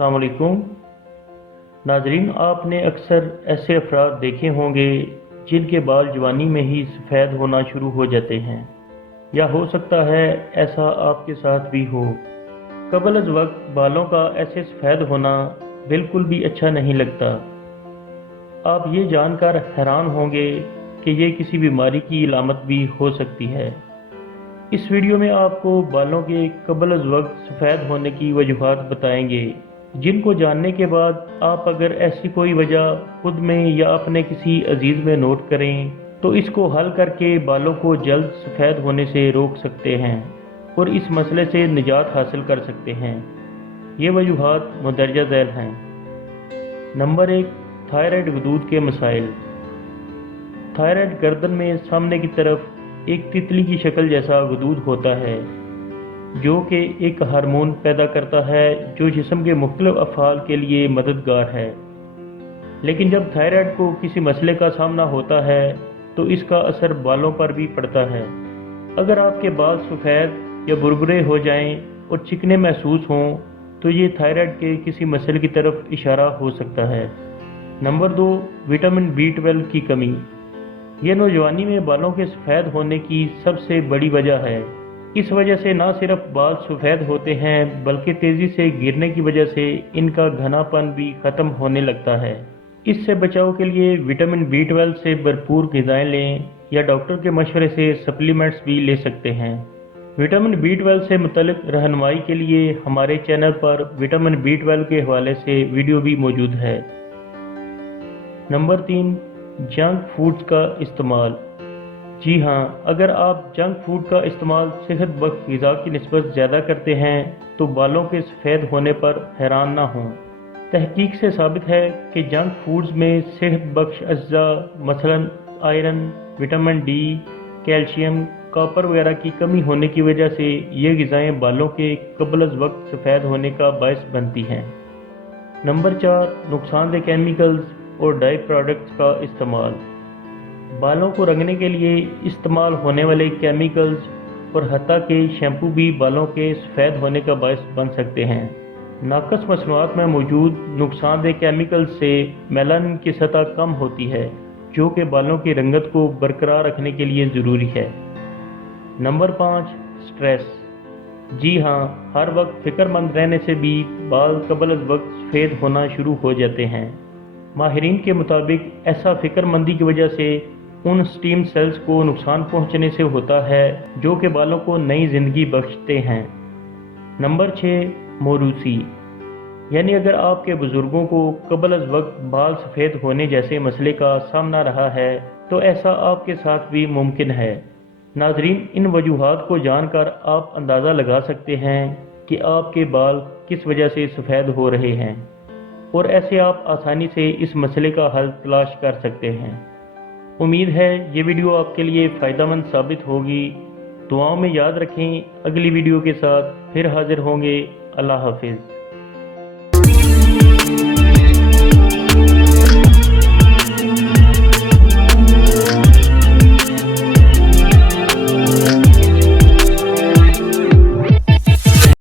अस्सलाम वालेकुम नाजरीन, आपने अक्सर ऐसे अफराद देखे होंगे जिनके बाल जवानी में ही सफ़ेद होना शुरू हो जाते हैं, या हो सकता है ऐसा आपके साथ भी हो। कबल अज़ वक्त बालों का ऐसे सफ़ेद होना बिल्कुल भी अच्छा नहीं लगता। आप ये जानकर हैरान होंगे कि ये किसी बीमारी की अलामत भी हो सकती है। इस वीडियो में आपको बालों के कबल अज़ वक्त सफ़ेद होने की वजूहात बताएंगे, जिनको जानने के बाद आप अगर ऐसी कोई वजह खुद में या अपने किसी अजीज़ में नोट करें तो इसको हल करके बालों को जल्द सफ़ेद होने से रोक सकते हैं और इस मसले से निजात हासिल कर सकते हैं। ये वजूहात मुंदरजा झैल हैं। नंबर 1, थायराइड गदूद के मसाइल। थायराइड गर्दन में सामने की तरफ एक तितली की शक्ल जैसा गदूद होता है, जो कि एक हार्मोन पैदा करता है जो जिस्म के मुख्तलिफ अफ़आल के लिए मददगार है। लेकिन जब थायराइड को किसी मसले का सामना होता है तो इसका असर बालों पर भी पड़ता है। अगर आपके बाल सफ़ेद या बुरबुरे हो जाएं और चिकने महसूस हों तो ये थायराइड के किसी मसले की तरफ इशारा हो सकता है। नंबर 2, विटामिन B12 की कमी। यह नौजवानी में बालों के सफ़ेद होने की सबसे बड़ी वजह है। इस वजह से न सिर्फ बाल सफ़ेद होते हैं बल्कि तेज़ी से गिरने की वजह से इनका घनापन भी ख़त्म होने लगता है। इससे बचाव के लिए विटामिन B12 से भरपूर ग़िज़ाएँ लें या डॉक्टर के मशवरे से सप्लीमेंट्स भी ले सकते हैं। विटामिन B12 से मुतल्लिक़ रहनुमाई के लिए हमारे चैनल पर विटामिन B12 के हवाले से वीडियो भी मौजूद है। नंबर 3, जंक फूड्स का इस्तेमाल। जी हाँ, अगर आप जंक फूड का इस्तेमाल सेहत बख्श ग़िज़ा की निस्बत ज़्यादा करते हैं तो बालों के सफ़ेद होने पर हैरान ना हों। तहकीक से साबित है कि जंक फूड्स में सेहत बख्श अज्जा मसलन iron, vitamin D, calcium, copper वगैरह की कमी होने की वजह से ये ग़िज़ाएँ बालों के कबल अज़ वक्त सफ़ेद होने का बायस बनती हैं। नंबर 4, नुकसानदेह केमिकल्स और डाई प्रोडक्ट्स का इस्तेमाल। बालों को रंगने के लिए इस्तेमाल होने वाले केमिकल्स और हत्ता के शैम्पू भी बालों के सफ़ेद होने का बायस बन सकते हैं। नाक़स मसनूआत में मौजूद नुकसानदेह केमिकल्स से मेलानिन की सतह कम होती है, जो कि बालों की रंगत को बरकरार रखने के लिए ज़रूरी है। Number 5, stress. जी हाँ, हर वक्त फ़िक्रमंद रहने से भी बाल कबल अज़ वक्त सफ़ेद होना शुरू हो जाते हैं। माहिरीन के मुताबिक ऐसा फ़िक्रमंदी की वजह से उन स्टीम सेल्स को नुकसान पहुंचने से होता है जो कि बालों को नई ज़िंदगी बख्शते हैं। नंबर 6, मोरूसी। यानी अगर आपके बुज़ुर्गों को कबल अज़ वक्त बाल सफ़ेद होने जैसे मसले का सामना रहा है तो ऐसा आपके साथ भी मुमकिन है। नाज़रीन, इन वजूहात को जानकर आप अंदाज़ा लगा सकते हैं कि आपके बाल किस वजह से सफ़ेद हो रहे हैं और ऐसे आप आसानी से इस मसले का हल तलाश कर सकते हैं। उम्मीद है ये वीडियो आपके लिए फ़ायदेमंद साबित होगी। दुआओं में याद रखें। अगली वीडियो के साथ फिर हाजिर होंगे। अल्लाह हाफिज़।